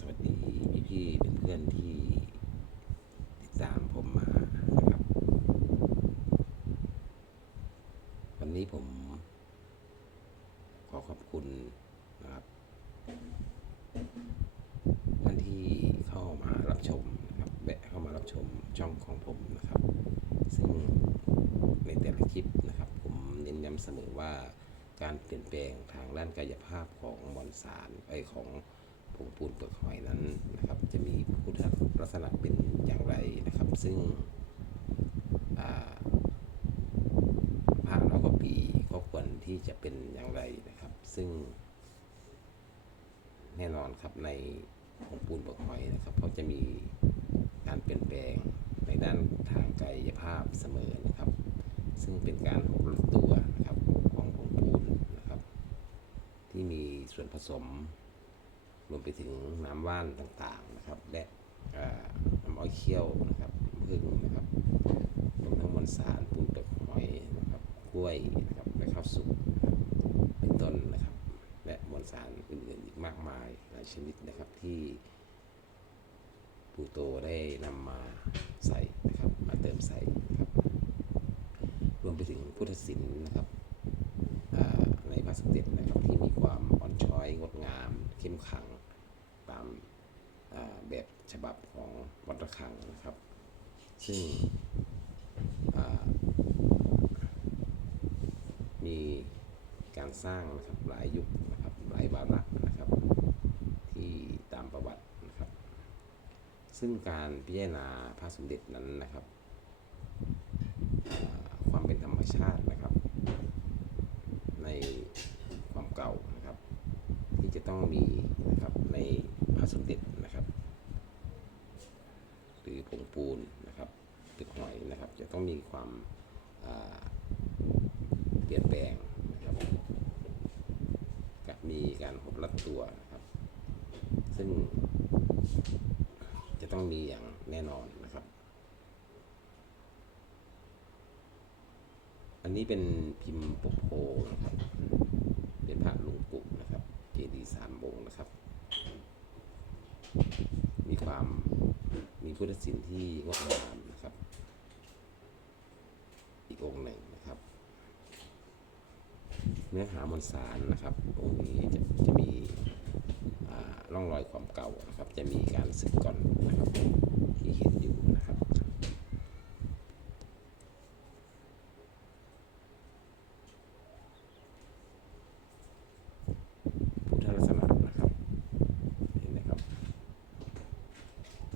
สวัสดีพี่ๆเพื่อนๆที่ติดตามผมมานะครับ วันนี้ผมขอขอบคุณนะครับท่านที่เข้ามารับชมนะครับแวะเข้ามารับชมช่องของผมนะครับ ซึ่งในแต่ละคลิปนะครับ ผมเน้นย้ำเสมอว่าการเปลี่ยนแปลงทางด้านกายภาพของมวลสารไอของ ผงปูนเปลือกหอยนั้นนะครับ จะมีพุทธลักษณะเป็นอย่างไรนะครับ ซึ่งอ่าผ่านร้อยกว่าปีก็ควรที่จะเป็นอย่างไรนะครับ ซึ่ง แน่นอนครับในผงปูนเปลือกหอยนะครับเขาจะมีการเปลี่ยนแปลงในด้านทางกายภาพเสมอนะครับ ซึ่งเป็นการหกลดตัวนะครับของผงปูนนะครับ ที่มีส่วนผสม รวมไปถึงน้ำว่านต่างๆนะครับ และออน้ำอ้อยเคี่ยวนะครับพึ่งนะครับรวมทั้งมวลสารปูนเปลือกหอยนะครับกล้วยนะครับและข้าวสุกนะครับเป็นต้นนะครับ และมวลสารอื่นๆอีกมากมายหลายชนิดนะครับที่ปูโตได้นำมาใส่นะครับมาเติมใส่นะครับรวมไปถึงพุทธศิลป์นะครับในพระสมเด็จนะครับที่มีความอ่อนช้อยงดงาม เข้มขัง ตามแบบฉบับของวัดระฆังนะครับ ซึ่งมีการสร้างนะครับหลายยุคนะครับหลายวาระนะครับ ที่ตามประวัตินะครับ ซึ่งการพิจารณาพระสมเด็จนั้นนะครับความเป็นธรรมชาตินะครับ ในความเก่านะครับ ที่จะต้องมีนะครับใน สมเด็จนะครับ หรือผงปูนนะครับตึกหอยนะครับ จะต้องมีความเปลี่ยนแปลงนะครับกับมีการหดรัดตัวนะครับ ซึ่งจะต้องมีอย่างแน่นอนนะครับ อันนี้เป็นพิมพ์ปกโพนะครับ เป็นพระหลวงปู่นะครับ เจดีย์สามองค์นะครับ มีความมีพุทธศิลป์ที่งดงามนะครับ อีกองค์หนึ่งนะครับ เนื้อหามวลสารนะครับ องค์นี้จะจะมีอ่าร่องรอยความเก่านะครับ จะมีการสึกก่อนนะครับที่เห็นอยู่นะครับ พุทธลักษณะนะครับ เห็นไหมครับ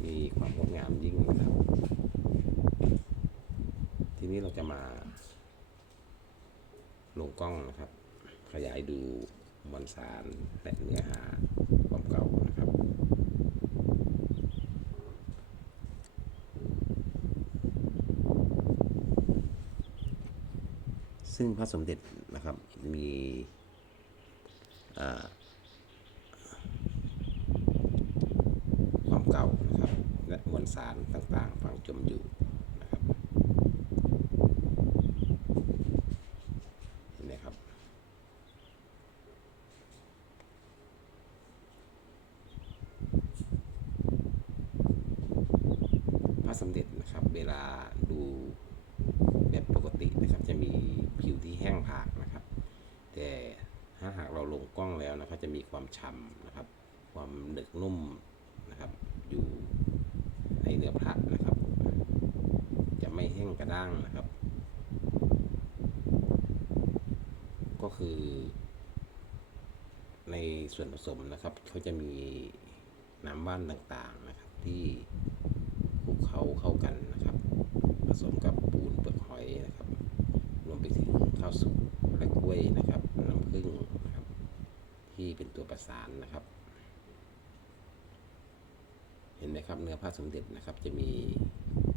มีความงดงามยิ่งนะครับ ทีนี้เราจะมา ลงกล้องนะครับ ขยายดูมวลสารและเนื้อหาความเก่านะครับ ซึ่งพระสมเด็จนะครับมีความเก่านะครับ และมวลสารต่างๆฝังจมอยู่นะครับ เห็นไหมครับ พระสมเด็จนะครับ เว ลาดูแบบปกตินะครับจะมีผิวที่แห้งผากนะครับ แต่ถ้าหากเราลงกล้องแล้วนะครับจะมีความฉ่ำนะครับ ความหนึกนุ่มนะครับ อยู่ในเนื้อพระนะครับ จะไม่แห้งกระด้างนะครับ ก็คือ ในส่วนผสมนะครับเขาจะมีน้ำว่านต่างๆนะครับ ที่คลุกเคล้าเข้ากัน สมกับปูนเปลือกหอยนะครับ รวมไปถึงข้าวสุกและกล้วยนะครับน้ำผึ้งนะครับ ที่เป็นตัวประสานนะครับ เห็นไหมครับเนื้อผ้าสมเด็จนะครับ จะมี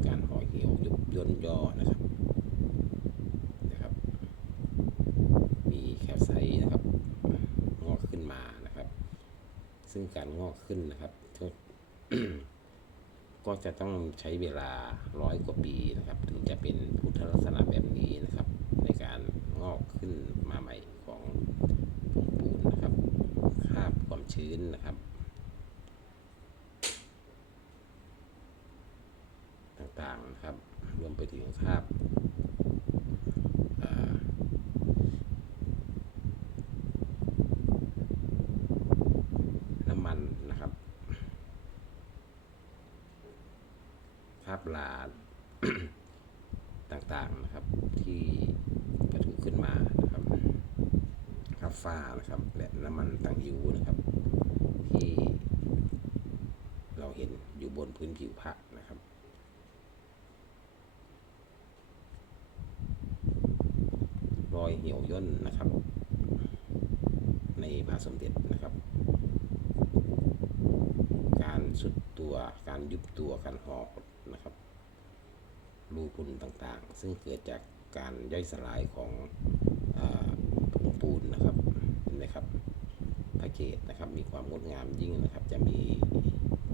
การห่อเหี่ยวยุบย่นย่อนะครับนะครับ มีแคลไซต์นะครับงอกขึ้นมานะครับ ซึ่งการงอกขึ้นนะครับ ก็จะต้องใช้เวลาร้อยกว่าปีนะครับ ถึงจะเป็นพุทธลักษณะแบบนี้นะครับ ในการงอกขึ้นมาใหม่ของผงปูนนะครับคาบความชื้นนะครับ ต่างๆนะครับ รวมไปถึงคาบาบลาต่างๆนะครับ ที่ปะทุขึ้นมานะครับคาบฝ้านะครับ และน้ำมันต่างอิวนะครับ ที่เราเห็นอยู่บนพื้นผิวพระนะครับรอยเหี่ยวย่นนะครับ ในพระสมเด็จนะครับ การสุดตัวการยุบตัวการหอก รูพุนต่างๆ ซึ่งเกิดจากการย่อยสลายของอาผงปูนนะครับเห็นไหมครับพระเกตนะครับมีความงดงามยิ่งนะครับ จะมี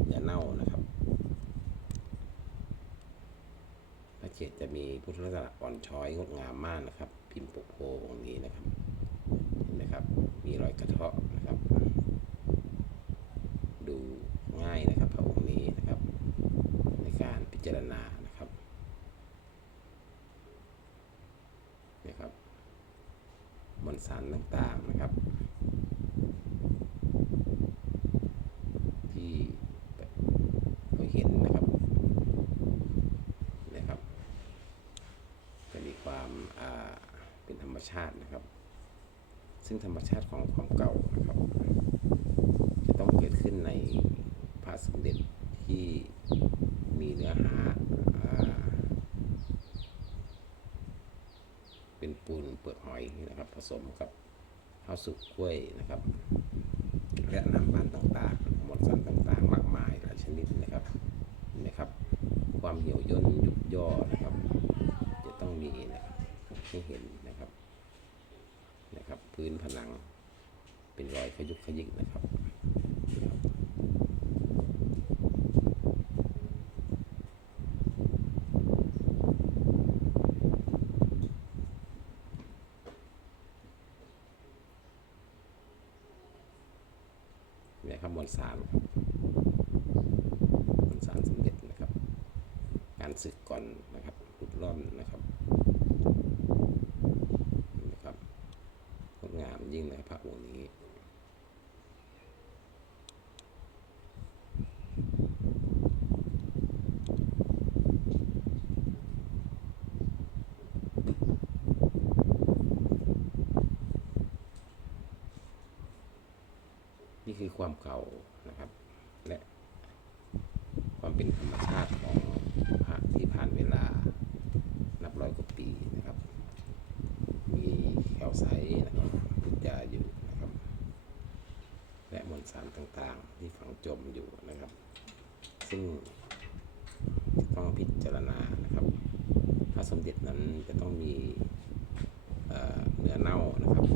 เนื้อเน่านะครับพระเกตจะมีพุทธลักษณะอ่อนช้อยงดงามมากนะครับ พิมพ์ปกโพองนี้นะครับเห็นไหมครับ มีรอยกระเทาะนะครับ ดูง่ายนะครับพระองค์นี้นะครับ ในการพิจารณานะครับนะครับ มวลสารต่างๆนะครับ ที่เราเห็นนะครับนะครับ จะมีความเป็นธรรมชาตินะครับ ซึ่งธรรมชาติของความเก่านะครับ จะต้องเกิดขึ้นในพระสมเด็จที่มีเนื้อหาเป็นปู นเปลือกหอยนะครับ ผสมกับข้าวสุกกล้วยนะครับ และน้ำมันต่างๆมวลสารต่างๆ มากมายหลายชนิดนะครับเห็นไหมครับ ความเหี่ยวย่นยุบย่อนะครับ จะต้องมีนะครับให้เห็นนะครับนะครับ พื้นผนังเป็นรอยขยุกขยิกนะครับนะครับ เนี่ย ครับมวลสารครับมวลสารสำเร็จนะครับ การศึกก่อนนะครับหลุดร่อนนะครับนะครับงดงามยิ่งนะครับพระองค์นี้คือความเก่า นะครับ และความเป็นธรรมชาติของพระที่ผ่านเวลา นับร้อยกว่าปีนะครับ มีแคลไซต์นะครับพุทธาอยู่นะครับ และมวลสารต่างๆ ที่ฝังจมอยู่นะครับ ซึ่งต้องพิจารณานะครับพระสมเด็จนั้นจะต้องมีเนื้อเน่านะครับ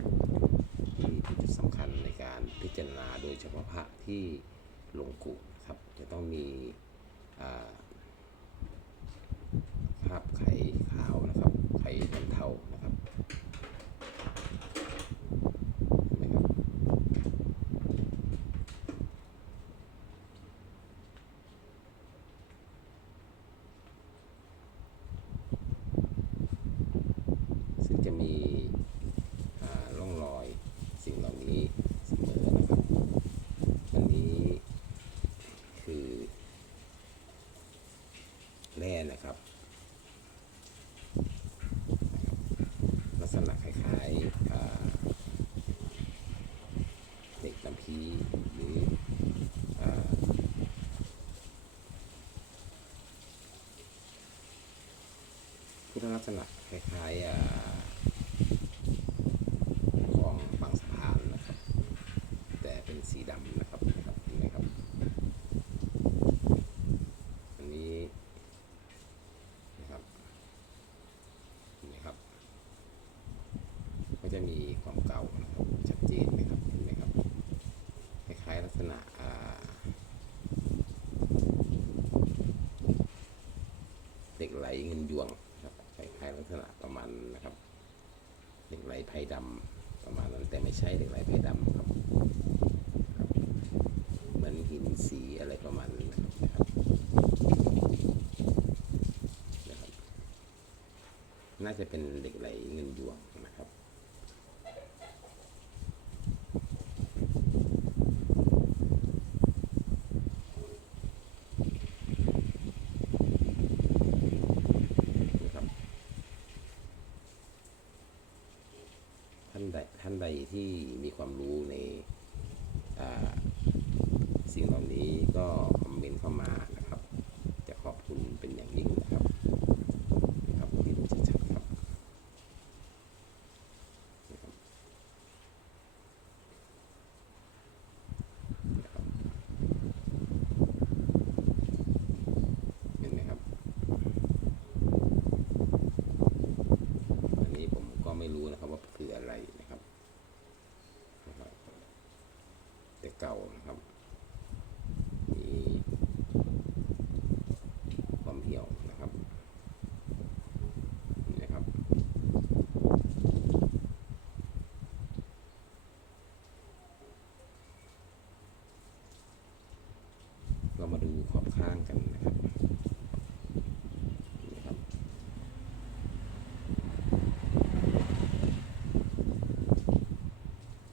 สำคัญในการพิจารณาโดยเฉพาะพระที่ลงกุนะครับ จะต้องมีอ่าคราบไข่ขาวนะครับ ไขน้ำเทานะครับซึ่งจะมีอ่าร่องรอยสิ่งเหล่านี้เสมอนะครับ อันนี้คือแร่ นะครับลักษณะคล้ายๆเด็กน้ำพีหรืออ่าพุทธลักษณะคล้ายๆอ่าของบางสะพานนะครับ แต่เป็นสีดำนะครับ อันนี้นะครับเห็นไหมครับ ก็ จะมีความเก่านะครับชัดเจนนะครับเห็นไหมครับคล้ายๆลักษณะเหล็กไหลเงินยวงนะครับคล้ายๆลักษณะประมาณนะครับเหล็กไหลไพ่ดำประมาณนั้นแต่ไม่ใช่เหล็กไหลไพ่ดำครับครับเหมือนหินสีอะไรประมาณนั้นนะครับนะครับน่าจะเป็นเหล็กไหลเงินยวงนะครับ นะครับท่านใด ที่มีความรู้ในสิ่งเหล่านี้ก็คอมเมนต์เข้ามานะครับ จะขอบคุณเป็นอย่างยิ่งนะครับนะครับที่ดูชัดๆครับนะครับนะครับเห็นไหมครับ อันนี้ผมก็ไม่รู้นะครับว่าคืออะไรนะครับนะครับ แต่เก่านะครับ มีความเหี่ยวนะครับนี่นะครับ เรามาดูขอบข้างกันนะครับนี่ครับ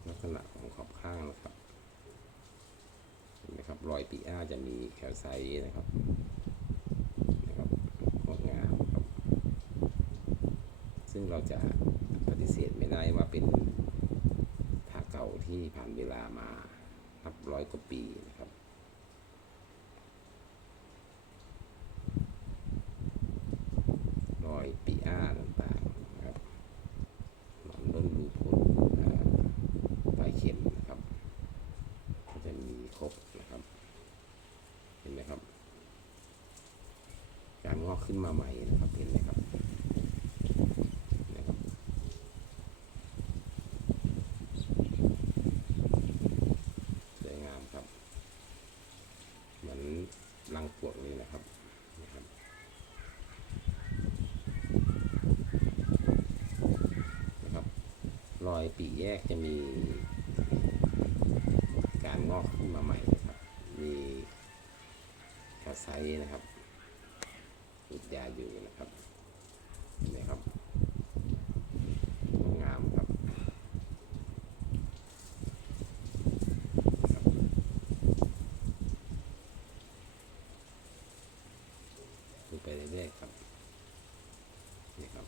ลักษณะของขอบข้างนะครับเห็นไหมครับร อยปีอ้าจะมีแคลไซต์นะครับนะครับงดงามครับ ซึ่งเราจะปฏิเสธไม่ได้ว่าเป็นผ้าเก่าที่ผ่านเวลามานับร้อยกว่าปีนะครับ รอยปีอ้าต่างๆนะครับ หนอนต้นรูพุนอ่าปลายเข็มนะครับ ก็จะมีครบนะครับ เห็นไหมครับ การงอกขึ้นมาใหม่นะครับเห็นไหมครับสวยงามครับ เหมือนรังปลวกเลยนะครับนะครับนะครับ รอยปีแยกจะมีการงอกขึ้นมาใหม่นะครับ มีกระไซนะครับ อุดยาอยู่นะครับเห็นไหมครับงดงามครับครับ ดูไปเรื่อยๆครับ นี่ครับ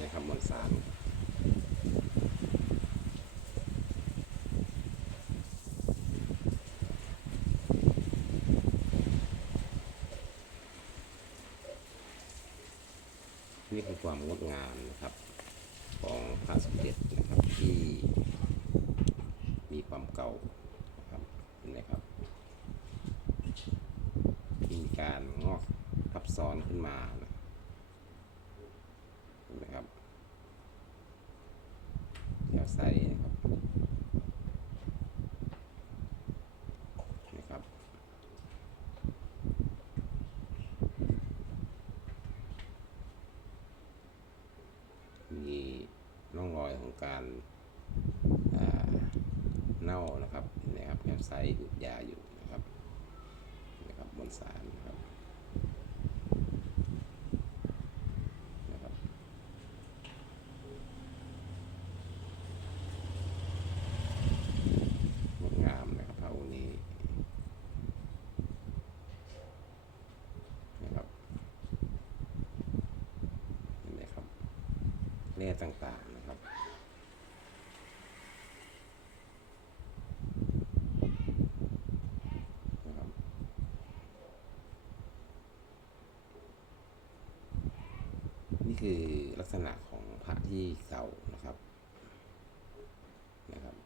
นะครับมวล สารนี่คือความงดงามนะครับของพระสมเด็จนะครับที่มีความเก่านะครับเห็นไหมครับที่มีการงอกทับซ้อนขึ้นมานะ เห็นไหมครับแถวไซส์นะครับนะครับ มีร่องรอยของ การเน่านะครับเห็นไหมครับแคปไซต์อุดยาอยู่นะครับนะครับบนสารนะครับนะครับงดงามนะครับพระองค์นี้นะครับเห็นไหมครับแร่ต่างๆนะครับนะครับ นี่คือลักษณะของพระที่เก่านะครับนะครับ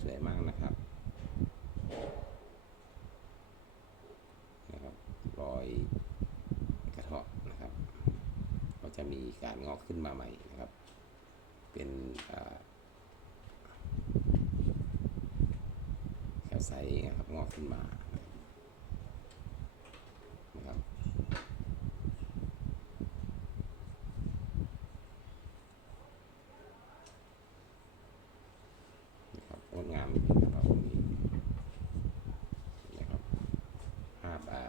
สวยมากนะครับนะครับรอยกระเทาะนะครับ ก็จะมีการงอกขึ้นมาใหม่นะครับ เป็นแคลไซต์นะครับงอกขึ้นมานะครับ นะครับองค์นี้นะครับภาพอ่า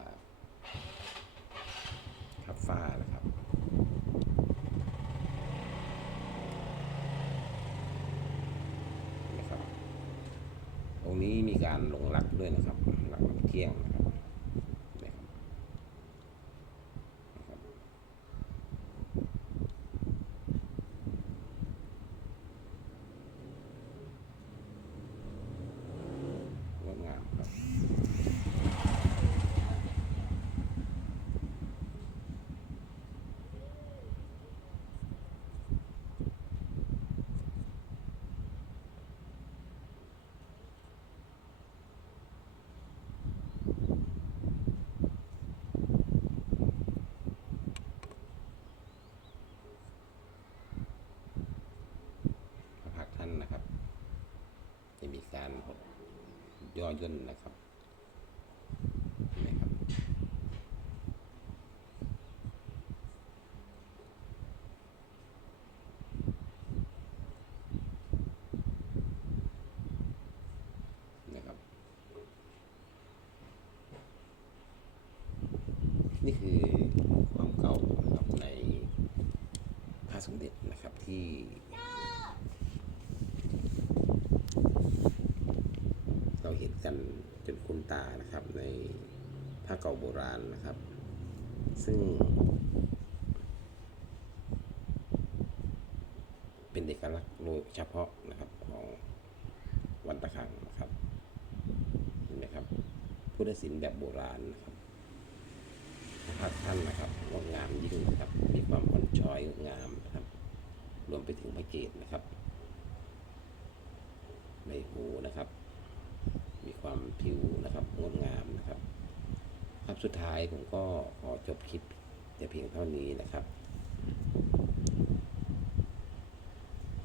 ภาพฟ้านะครับ นะครับองค์นี้มี การหลงรักด้วยนะครับหลักเที่ยงนะครับนะครับนะครับงดงามครับ พระพักตร์ท่านนะครับ จะมี การย่อย่นนะครับนะครับ นะครับ นี่คือความเก่าในพระสมเด็จนะครับที่ เราเห็น กันจนคุ้นตานะครับในผ้าเก่าโบราณนะครับ ซึ่ง เป็นเอกลักษณ์โดยเฉพาะนะครับของวันตะขังนะครับเห็นไหมครับพุทธศิลป์แบบโบราณนะครับพระท่านนะครับงดงามยิ่งนะครับ มีความอ่อนช้อยงามนะครับ รวมไปถึงพระเกศนะครับ ในหูนะครับ ความผิวนะครับงดงามนะครับครับสุดท้ายผมก็ขอจบคลิปแต่เพียงเท่านี้นะครับ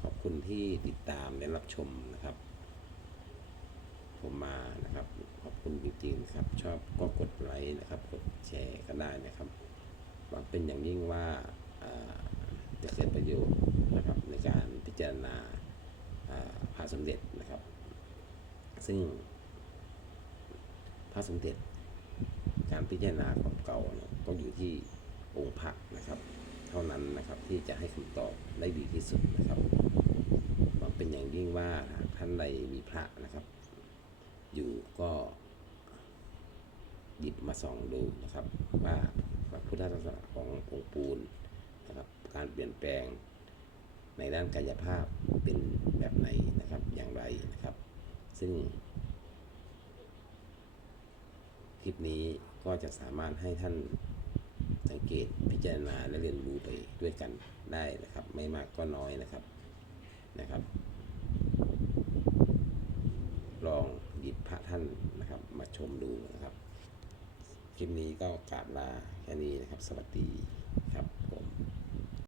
ขอบคุณที่ติดตามและรับชมนะครับ ผมมานะครับ ขอบคุณจริงๆครับ ชอบก็กดไลค์นะครับ กดแชร์ก็ได้นะครับหวังเป็นอย่างยิ่งว่าจะเกิดประโยชน์นะครับในการพิจารณาอ่าสมเด็จนะครับ ซึ่ง พระสมเด็จ การพิจารณาความเก่าเนี่ยต้องอยู่ที่องค์พระนะครับ เท่านั้นนะครับที่จะให้คำตอบได้ดีที่สุดนะครับหวังเป็นอย่างยิ่งว่าหากท่านใดมีพระนะครับ อยู่ก็หยิบมาส่องดูนะครับว่าพระพุทธศาสนาขององค์ปูนนะครับการเปลี่ยนแปลงในด้านกายภาพเป็นแบบไหนนะครับอย่างไรนะครับ ซึ่ง คลิปนี้ก็จะสามารถให้ท่านสังเกตพิจารณาและเรียนรู้ไปด้วยกันได้นะครับ ไม่มากก็น้อยนะครับนะครับ ลองหยิบพระท่านนะครับ มาชมดูนะครับ คลิปนี้ก็กราบลาแค่นี้นะครับ สวัสดีครับ